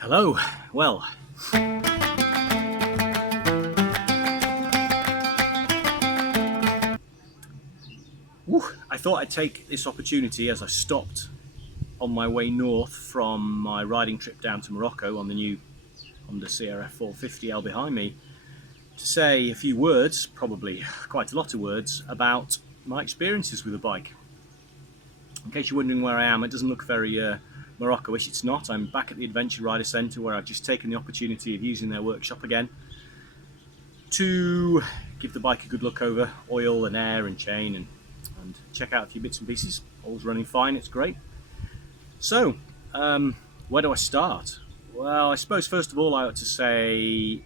Hello. Well, I thought I'd take this opportunity as I stopped on my way north from my riding trip down to Morocco on the new Honda CRF450L behind me to say a few words, probably quite a lot of words, about my experiences with the bike. In case you're wondering where I am, it doesn't look very Morocco-ish. It's not. I'm back at the Adventure Rider Centre where I've just taken the opportunity of using their workshop again to give the bike a good look over, oil and air and chain, and check out a few bits and pieces. All's running fine, it's great. So, where do I start? Well, I suppose first of all I ought to say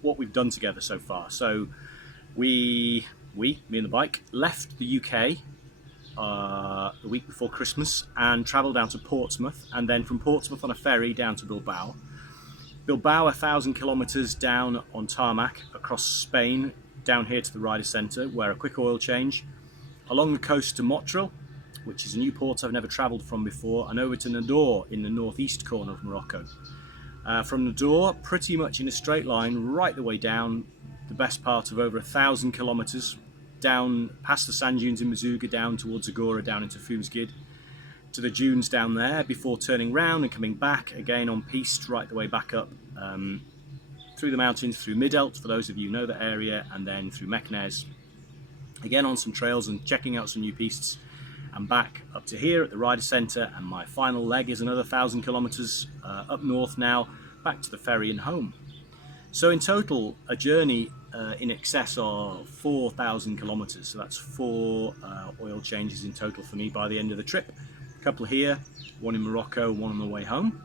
what we've done together so far. So, me and the bike, left the UK the week before Christmas and travelled down to Portsmouth, and then from Portsmouth on a ferry down to Bilbao. 1,000 kilometres down on tarmac across Spain, down here to the Rider Centre, where a quick oil change, along the coast to Motril, which is a new port I've never travelled from before, and over to Nador in the northeast corner of Morocco. From Nador, pretty much in a straight line, right the way down, the best part of over 1,000 kilometres, down past the sand dunes in Mazuga, down towards Agora, down into Foumsgid, to the dunes down there, before turning round and coming back again on piste right the way back up through the mountains, through Midelt, for those of you who know the area, and then through Meknes, again on some trails and checking out some new pistes, and back up to here at the Rider Centre. And my final leg is another 1,000 kilometres up north now, back to the ferry and home. So in total, a journey in excess of 4,000 kilometres. So that's 4 oil changes in total for me by the end of the trip. A couple here, one in Morocco, one on the way home.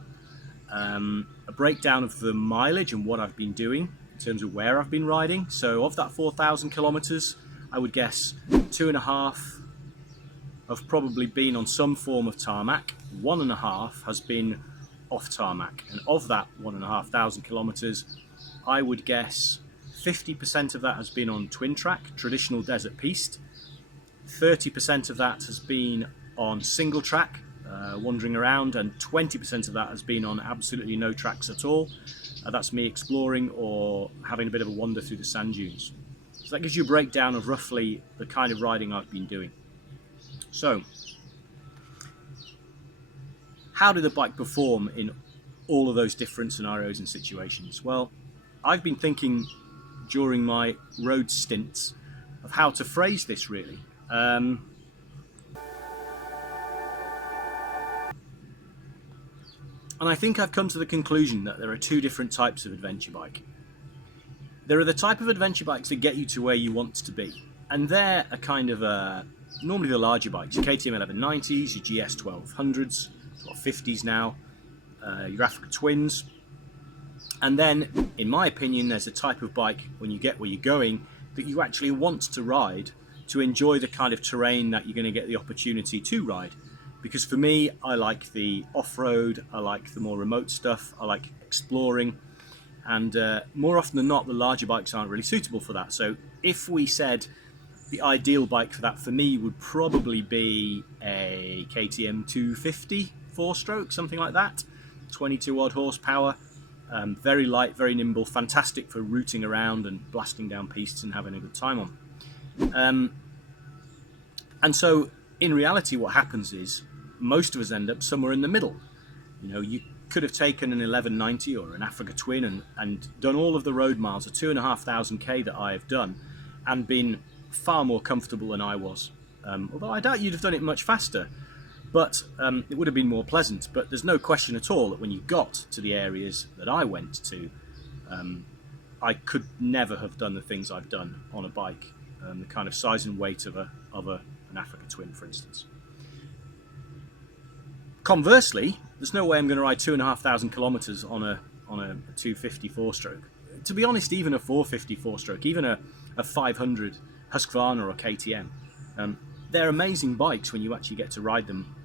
A breakdown of the mileage and what I've been doing in terms of where I've been riding. So of that 4,000 kilometres, I would guess 2.5 have probably been on some form of tarmac. 1.5 has been off tarmac. And of that 1,500 kilometres, I would guess 50% of that has been on twin track, traditional desert piste. 30% of that has been on single track, wandering around, and 20% of that has been on absolutely no tracks at all. That's me exploring or having a bit of a wander through the sand dunes. So that gives you a breakdown of roughly the kind of riding I've been doing. So, how did the bike perform in all of those different scenarios and situations? Well, I've been thinking during my road stints of how to phrase this really. And I think I've come to the conclusion that there are 2 different types of adventure bike. There are the type of adventure bikes that get you to where you want to be, and they're a kind of normally the larger bikes, your KTM 1190s, your GS 1200s, 1250s now, your Africa Twins. And then, in my opinion, there's a type of bike, when you get where you're going, that you actually want to ride to enjoy the kind of terrain that you're going to get the opportunity to ride. Because for me, I like the off-road, I like the more remote stuff, I like exploring, and more often than not, the larger bikes aren't really suitable for that. So if we said the ideal bike for that for me would probably be a KTM 250 4-stroke, something like that, 22 odd horsepower, very light, very nimble, fantastic for rooting around and blasting down pistes and having a good time on. And so in reality what happens is most of us end up somewhere in the middle. You know, you could have taken an 1190 or an Africa Twin and done all of the road miles, the 2,500 k that I have done, and been far more comfortable than I was. Although I doubt you'd have done it much faster, but it would have been more pleasant. But there's no question at all that when you got to the areas that I went to, I could never have done the things I've done on a bike, the kind of size and weight of an Africa Twin, for instance. Conversely, there's no way I'm going to ride 2,500 kilometres on a 250 4-stroke. To be honest, even a 450 4-stroke, even a 500 Husqvarna or KTM, they're amazing bikes when you actually get to ride them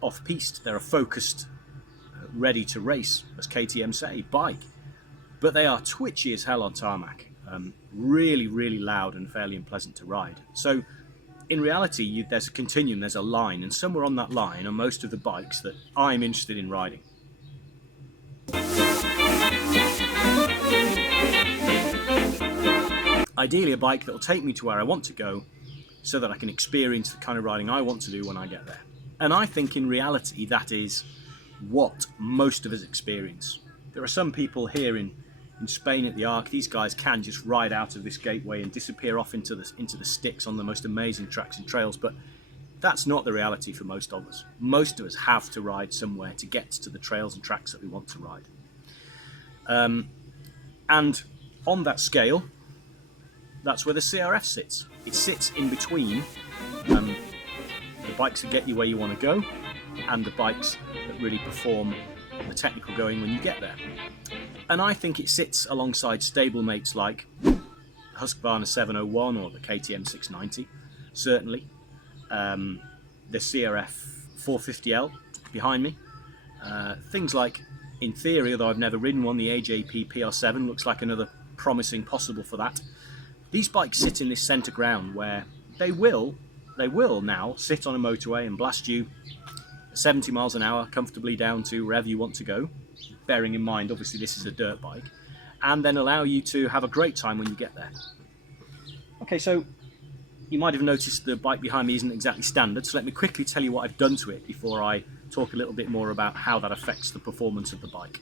off-piste. They're a focused, ready to race, as KTM say, bike. But they are twitchy as hell on tarmac. Really, really loud and fairly unpleasant to ride. So in reality, there's a continuum, there's a line, and somewhere on that line are most of the bikes that I'm interested in riding. Ideally a bike that will take me to where I want to go so that I can experience the kind of riding I want to do when I get there. And I think in reality that is what most of us experience. There are some people here in Spain at the Arc. These guys can just ride out of this gateway and disappear off into the sticks on the most amazing tracks and trails, but that's not the reality for most of us. Most of us have to ride somewhere to get to the trails and tracks that we want to ride. And on that scale, that's where the CRF sits. It sits in between the bikes that get you where you want to go and the bikes that really perform the technical going when you get there. And I think it sits alongside stablemates like Husqvarna 701 or the KTM 690, certainly. The CRF450L behind me. Things like, in theory, although I've never ridden one, the AJP PR7 looks like another promising possible for that. These bikes sit in this centre ground where they will now sit on a motorway and blast you 70 miles an hour comfortably down to wherever you want to go, bearing in mind obviously this is a dirt bike, and then allow you to have a great time when you get there. Okay, so you might have noticed the bike behind me isn't exactly standard, so let me quickly tell you what I've done to it before I talk a little bit more about how that affects the performance of the bike.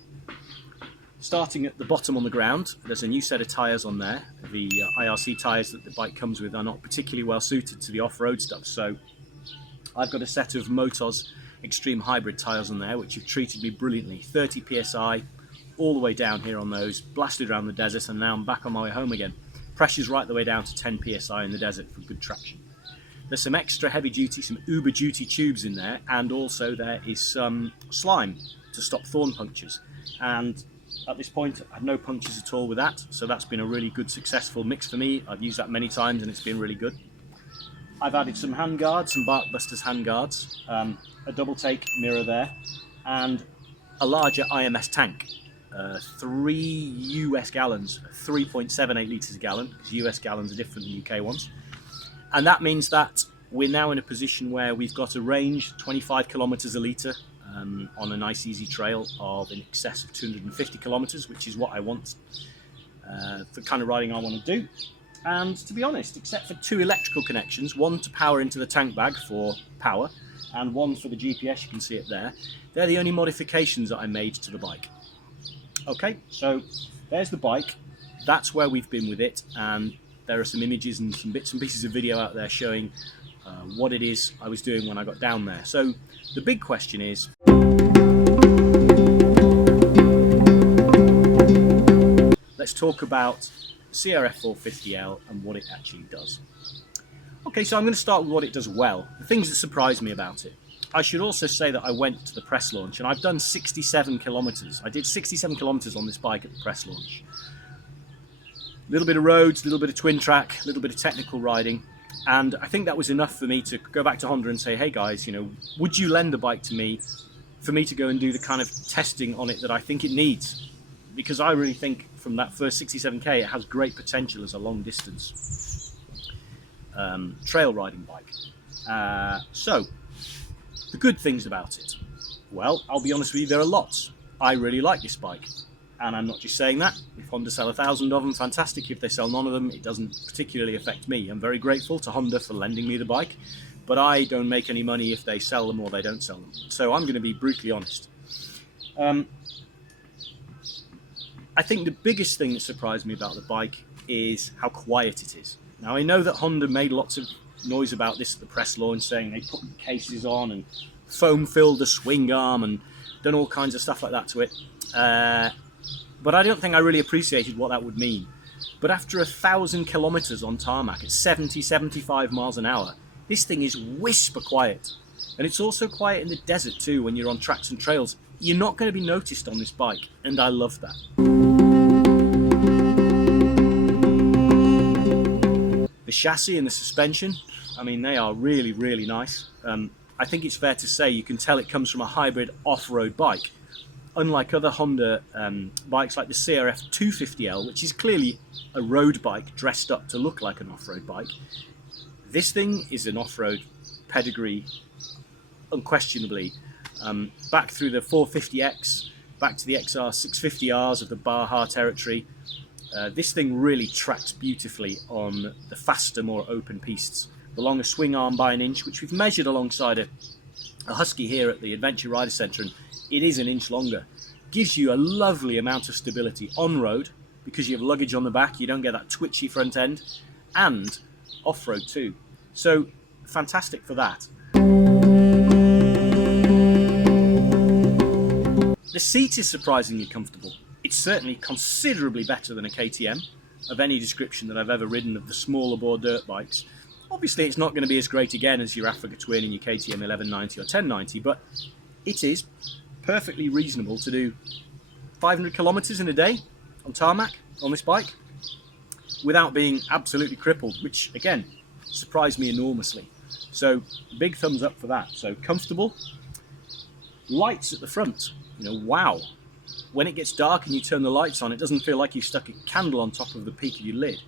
Starting at the bottom on the ground, there's a new set of tyres on there. The IRC tyres that the bike comes with are not particularly well suited to the off-road stuff, so I've got a set of Motos Extreme Hybrid tyres on there which have treated me brilliantly. 30 psi all the way down here on those, blasted around the desert, and now I'm back on my way home again. Pressure's right the way down to 10 psi in the desert for good traction. There's some extra heavy duty, some uber duty tubes in there, and also there is some slime to stop thorn punctures. And at this point I had no punctures at all with that, so that's been a really good successful mix for me. I've used that many times and it's been really good. I've added some hand guards, some Barkbusters hand guards, a double take mirror there, and a larger IMS tank. 3 US gallons, 3.78 litres a gallon, because US gallons are different than UK ones. And that means that we're now in a position where we've got a range 25 kilometres a litre on a nice easy trail of in excess of 250 kilometres, which is what I want for the kind of riding I want to do. And to be honest, except for 2 electrical connections, one to power into the tank bag for power and one for the GPS, you can see it there, they're the only modifications that I made to the bike. Okay, so there's the bike, that's where we've been with it, and there are some images and some bits and pieces of video out there showing what it is I was doing when I got down there. So the big question is, let's talk about CRF450L and what it actually does. Okay, so I'm going to start with what it does well, the things that surprised me about it. I should also say that I went to the press launch and I've done 67 kilometres. I did 67 kilometres on this bike at the press launch. A little bit of roads, a little bit of twin track, a little bit of technical riding, and I think that was enough for me to go back to Honda and say, hey guys, you know, would you lend the bike to me for me to go and do the kind of testing on it that I think it needs? Because I really think from that first 67k it has great potential as a long distance trail riding bike. So the good things about it, well, I'll be honest with you, there are lots. I really like this bike, and I'm not just saying that. If Honda sell 1,000 of them, fantastic. If they sell none of them, it doesn't particularly affect me. I'm very grateful to Honda for lending me the bike, but I don't make any money if they sell them or they don't sell them. So I'm going to be brutally honest. I think the biggest thing that surprised me about the bike is how quiet it is. Now I know that Honda made lots of noise about this at the press launch, saying they put cases on and foam filled the swing arm and done all kinds of stuff like that to it. But I don't think I really appreciated what that would mean. But after 1,000 kilometres on tarmac at 70-75 miles an hour, this thing is whisper quiet. And it's also quiet in the desert too when you're on tracks and trails. You're not going to be noticed on this bike, and I love that. The chassis and the suspension, I mean, they are really, really nice. I think it's fair to say you can tell it comes from a hybrid off-road bike. Unlike other Honda bikes like the CRF450L, which is clearly a road bike dressed up to look like an off-road bike, this thing is an off-road pedigree, unquestionably. Back through the 450X, back to the XR650Rs of the Baja territory, This thing really tracks beautifully on the faster, more open pistes. The longer swing arm by an inch, which we've measured alongside a Husky here at the Adventure Rider Centre, and it is an inch longer. Gives you a lovely amount of stability on road because you have luggage on the back, you don't get that twitchy front end, and off-road too. So fantastic for that. The seat is surprisingly comfortable. It's certainly considerably better than a KTM of any description that I've ever ridden of the smaller bore dirt bikes. Obviously it's not going to be as great again as your Africa Twin and your KTM 1190 or 1090, but it is perfectly reasonable to do 500 kilometers in a day on tarmac on this bike without being absolutely crippled, which again surprised me enormously. So big thumbs up for that. So comfortable. Lights at the front, wow. When it gets dark and you turn the lights on, it doesn't feel like you've stuck a candle on top of the peak of your lid.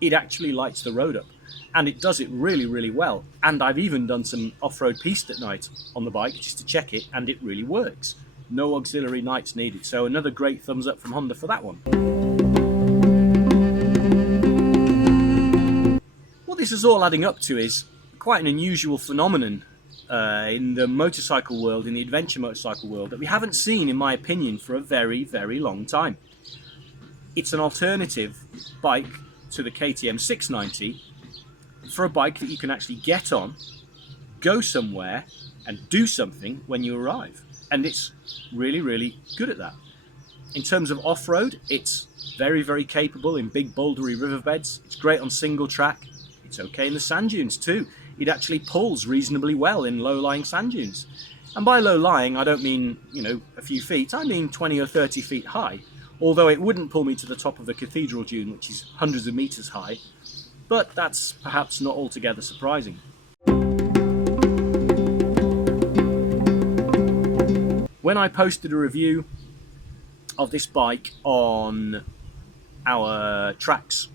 It actually lights the road up, and it does it really, really well. And I've even done some off-road piste at night on the bike just to check it, and it really works. No auxiliary lights needed. So another great thumbs up from Honda for that one. What this is all adding up to is quite an unusual phenomenon in the motorcycle world, in the adventure motorcycle world, that we haven't seen, in my opinion, for a very, very long time. It's an alternative bike to the KTM 690 for a bike that you can actually get on, go somewhere, and do something when you arrive. And it's really, really good at that. In terms of off-road, it's very, very capable in big bouldery riverbeds. It's great on single track. It's okay in the sand dunes too. It actually pulls reasonably well in low-lying sand dunes. And by low-lying, I don't mean, a few feet. I mean 20 or 30 feet high. Although it wouldn't pull me to the top of the Cathedral Dune, which is hundreds of meters high. But that's perhaps not altogether surprising. When I posted a review of this bike on our Tracks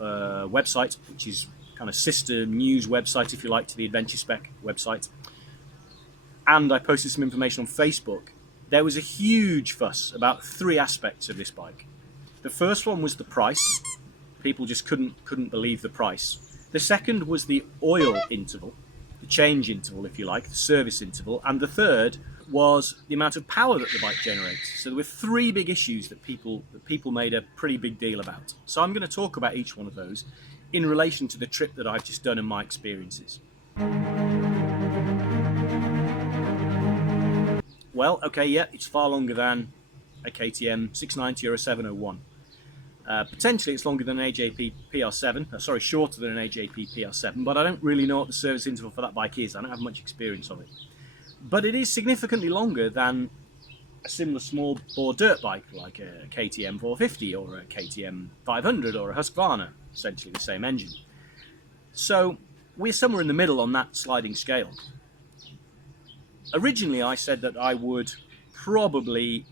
website, which is kind of sister news website, if you like, to the Adventure Spec website, and I posted some information on Facebook, there was a huge fuss about three aspects of this bike. The first one was the price. People just couldn't believe the price. The second was the oil interval, the change interval, if you like, the service interval, and the third was the amount of power that the bike generates. So there were three big issues that people made a pretty big deal about. So I'm going to talk about each one of those in relation to the trip that I've just done and my experiences. Well, okay, yeah, it's far longer than a KTM 690 or a 701. Potentially it's longer than an AJP PR7, shorter than an AJP PR7, but I don't really know what the service interval for that bike is. I don't have much experience of it. But it is significantly longer than a similar small bore dirt bike like a KTM 450 or a KTM 500 or a Husqvarna, essentially the same engine. So we're somewhere in the middle on that sliding scale. Originally I said that I would probably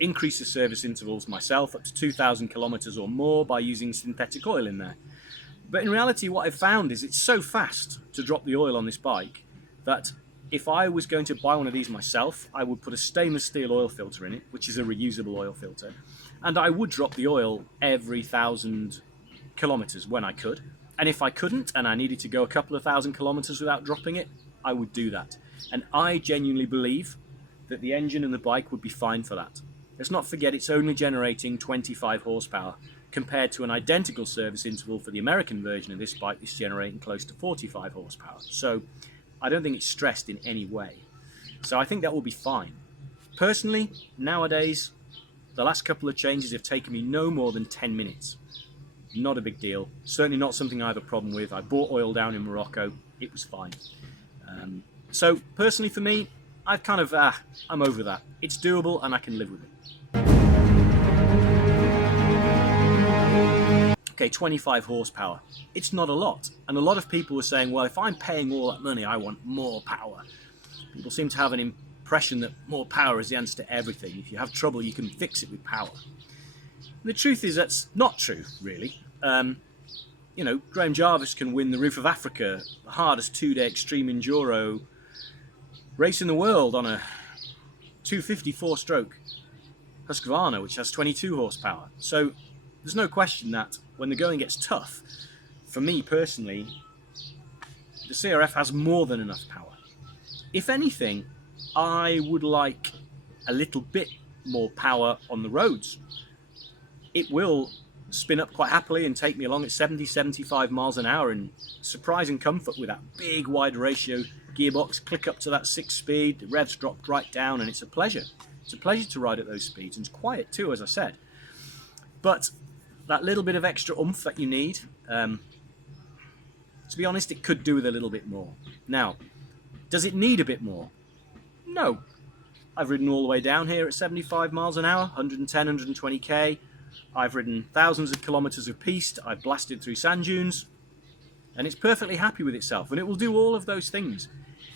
increase the service intervals myself up to 2,000 kilometers or more by using synthetic oil in there. But in reality what I've found is it's so fast to drop the oil on this bike that if I was going to buy one of these myself, I would put a stainless steel oil filter in it, which is a reusable oil filter, and I would drop the oil every 1,000 kilometers when I could. And if I couldn't, and I needed to go a couple of thousand kilometers without dropping it, I would do that. And I genuinely believe that the engine and the bike would be fine for that. Let's not forget it's only generating 25 horsepower, compared to an identical service interval for the American version of this bike that's generating close to 45 horsepower. So I don't think it's stressed in any way. So I think that will be fine. Personally, nowadays, the last couple of changes have taken me no more than 10 minutes. Not a big deal. Certainly not something I have a problem with. I bought oil down in Morocco. It was fine. So personally for me, I've kind of, I'm over that. It's doable and I can live with it. Okay, 25 horsepower. It's not a lot. And a lot of people were saying, well, if I'm paying all that money, I want more power. People seem to have an impression that more power is the answer to everything. If you have trouble, you can fix it with power. And the truth is that's not true, really. Graham Jarvis can win the Roof of Africa, the hardest two-day extreme enduro race in the world, on a 254 stroke Husqvarna, which has 22 horsepower. So there's no question that when the going gets tough, for me personally, the CRF has more than enough power. If anything, I would like a little bit more power on the roads. It will spin up quite happily and take me along at 70, 75 miles an hour in surprising comfort with that big wide ratio gearbox, click up to that 6-speed, the revs dropped right down, and it's a pleasure. It's a pleasure to ride at those speeds, and it's quiet too, as I said. But that little bit of extra oomph that you need, to be honest, it could do with a little bit more. Now, does it need a bit more? No. I've ridden all the way down here at 75 miles an hour, 110, 120k. I've ridden thousands of kilometers of piste. I've blasted through sand dunes, and it's perfectly happy with itself, and it will do all of those things.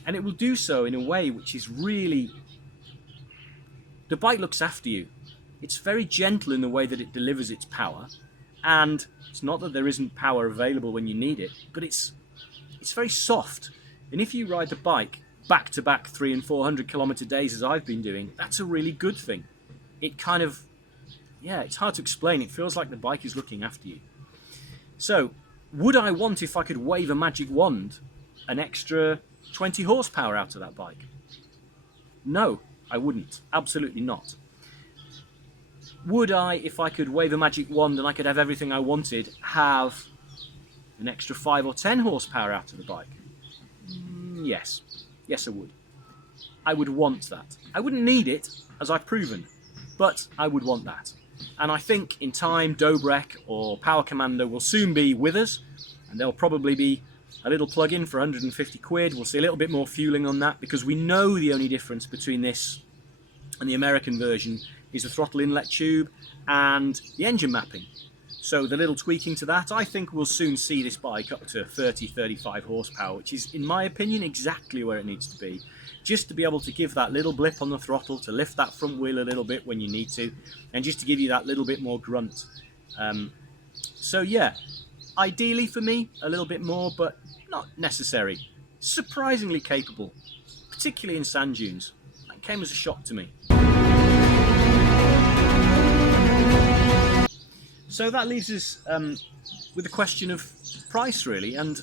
And it will do so in a way which is really... The bike looks after you. It's very gentle in the way that it delivers its power, and it's not that there isn't power available when you need it, but it's very soft. And if you ride the bike back-to-back 300 and 400 kilometer days, as I've been doing, that's a really good thing. It kind of... Yeah, it's hard to explain. It feels like the bike is looking after you. So, would I want, if I could wave a magic wand, an extra 20 horsepower out of that bike? No, I wouldn't. Absolutely not. Would I, if I could wave a magic wand and I could have everything I wanted, have an extra 5 or 10 horsepower out of the bike? Yes. Yes, I would. I would want that. I wouldn't need it, as I've proven, but I would want that. And I think in time, Dobrek or Power Commando will soon be with us, and there'll probably be a little plug-in for 150 quid. We'll see a little bit more fueling on that, because we know the only difference between this and the American version is the throttle inlet tube and the engine mapping. So the little tweaking to that, I think we'll soon see this bike up to 30, 35 horsepower, which is, in my opinion, exactly where it needs to be. Just to be able to give that little blip on the throttle, to lift that front wheel a little bit when you need to, and just to give you that little bit more grunt. So yeah, ideally for me, a little bit more, but not necessary. Surprisingly capable, particularly in sand dunes. That came as a shock to me. So that leaves us with the question of price, really, and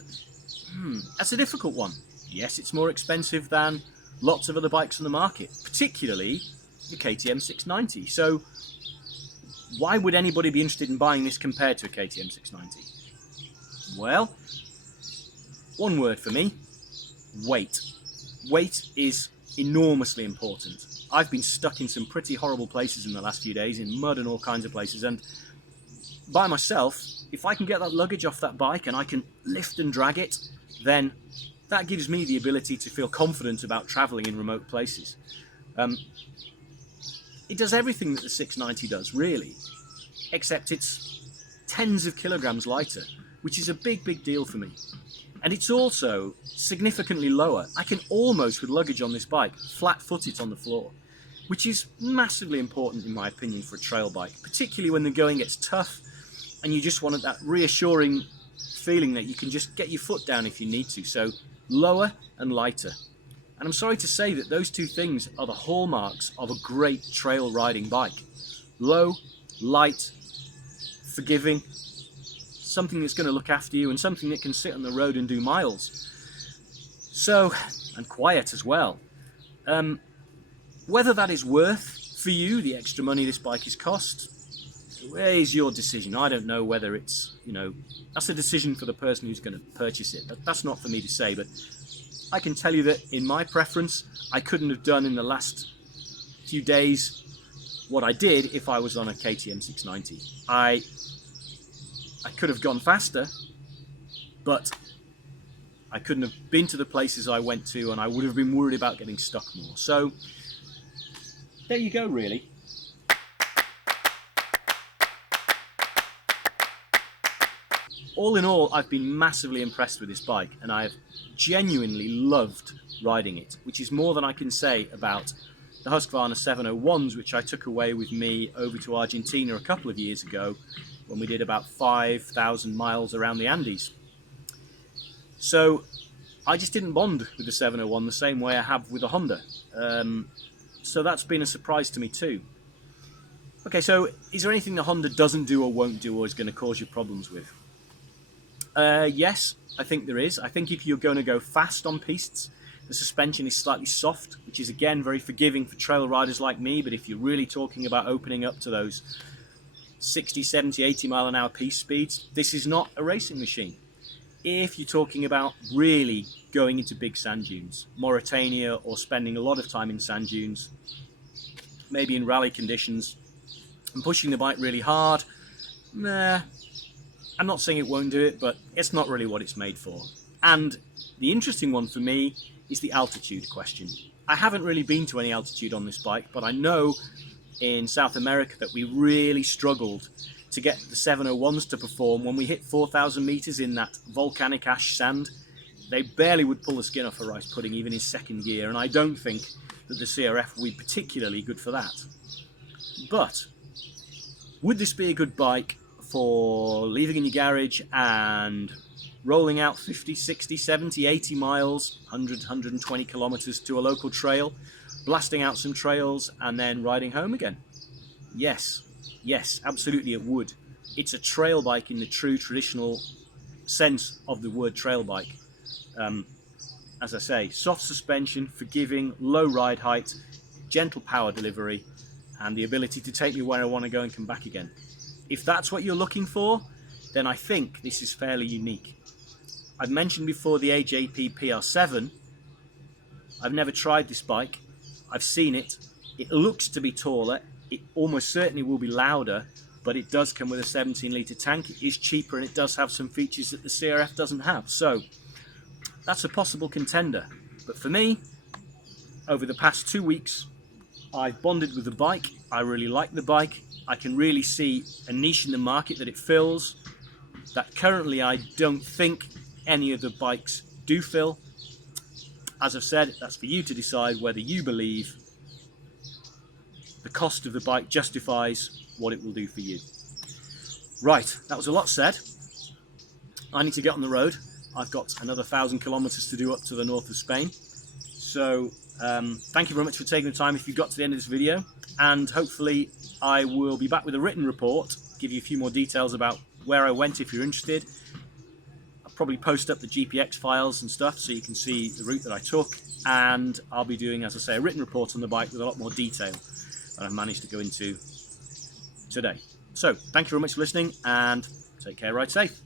that's a difficult one. Yes, it's more expensive than lots of other bikes on the market, particularly the KTM 690. So why would anybody be interested in buying this compared to a KTM 690? Well, one word for me: weight. Weight is enormously important. I've been stuck in some pretty horrible places in the last few days, in mud and all kinds of places, and by myself, if I can get that luggage off that bike and I can lift and drag it, then that gives me the ability to feel confident about travelling in remote places. It does everything that the 690 does, really, except it's tens of kilograms lighter, which is a big, big deal for me. And it's also significantly lower. I can almost, with luggage on this bike, flat-foot it on the floor, which is massively important, in my opinion, for a trail bike, particularly when the going gets tough and you just want that reassuring feeling that you can just get your foot down if you need to. So lower and lighter. And I'm sorry to say that those two things are the hallmarks of a great trail riding bike. Low, light, forgiving, something that's going to look after you, and something that can sit on the road and do miles. So, and quiet as well. Whether that is worth for you the extra money this bike has cost is your decision. I don't know whether it's, that's a decision for the person who's going to purchase it. That's not for me to say, but I can tell you that in my preference, I couldn't have done in the last few days what I did if I was on a KTM 690. I could have gone faster, but I couldn't have been to the places I went to, and I would have been worried about getting stuck more. So there you go, really. All in all, I've been massively impressed with this bike, and I've genuinely loved riding it, which is more than I can say about the Husqvarna 701s, which I took away with me over to Argentina a couple of years ago when we did about 5,000 miles around the Andes. So I just didn't bond with the 701 the same way I have with the Honda. So that's been a surprise to me too. Okay, so is there anything that Honda doesn't do or won't do or is going to cause you problems with? Yes, I think there is. I think if you're going to go fast on pistes, the suspension is slightly soft, which is again very forgiving for trail riders like me, but if you're really talking about opening up to those 60, 70, 80 mile an hour piste speeds, this is not a racing machine. If you're talking about really going into big sand dunes, Mauritania, or spending a lot of time in sand dunes, maybe in rally conditions, and pushing the bike really hard, nah, I'm not saying it won't do it, but it's not really what it's made for. And the interesting one for me is the altitude question. I haven't really been to any altitude on this bike, but I know in South America that we really struggled to get the 701s to perform when we hit 4,000 meters in that volcanic ash sand. They barely would pull the skin off a rice pudding even in second gear, and I don't think that the CRF will be particularly good for that. But would this be a good bike for leaving in your garage and rolling out 50, 60, 70, 80 miles, 100, 120 kilometers to a local trail, blasting out some trails and then riding home again? Yes, absolutely it would. It's a trail bike in the true traditional sense of the word trail bike. As I say, soft suspension, forgiving, low ride height, gentle power delivery, and the ability to take me where I want to go and come back again. If that's what you're looking for, then I think this is fairly unique. I've mentioned before the AJP PR7. I've never tried this bike. I've seen it. It looks to be taller. It almost certainly will be louder, but it does come with a 17-litre tank. It is cheaper and it does have some features that the CRF doesn't have. So that's a possible contender. But for me, over the past 2 weeks, I've bonded with the bike. I really like the bike. I can really see a niche in the market that it fills that currently I don't think any of the bikes do fill. As I've said, that's for you to decide whether you believe the cost of the bike justifies what it will do for you. Right, that was a lot said. I need to get on the road. I've got another 1,000 kilometers to do up to the north of Spain. So thank you very much for taking the time if you got to the end of this video, and hopefully I will be back with a written report, give you a few more details about where I went if you're interested. I'll probably post up the GPX files and stuff so you can see the route that I took, and I'll be doing, as I say, a written report on the bike with a lot more detail that I've managed to go into today. So thank you very much for listening, and take care, ride safe.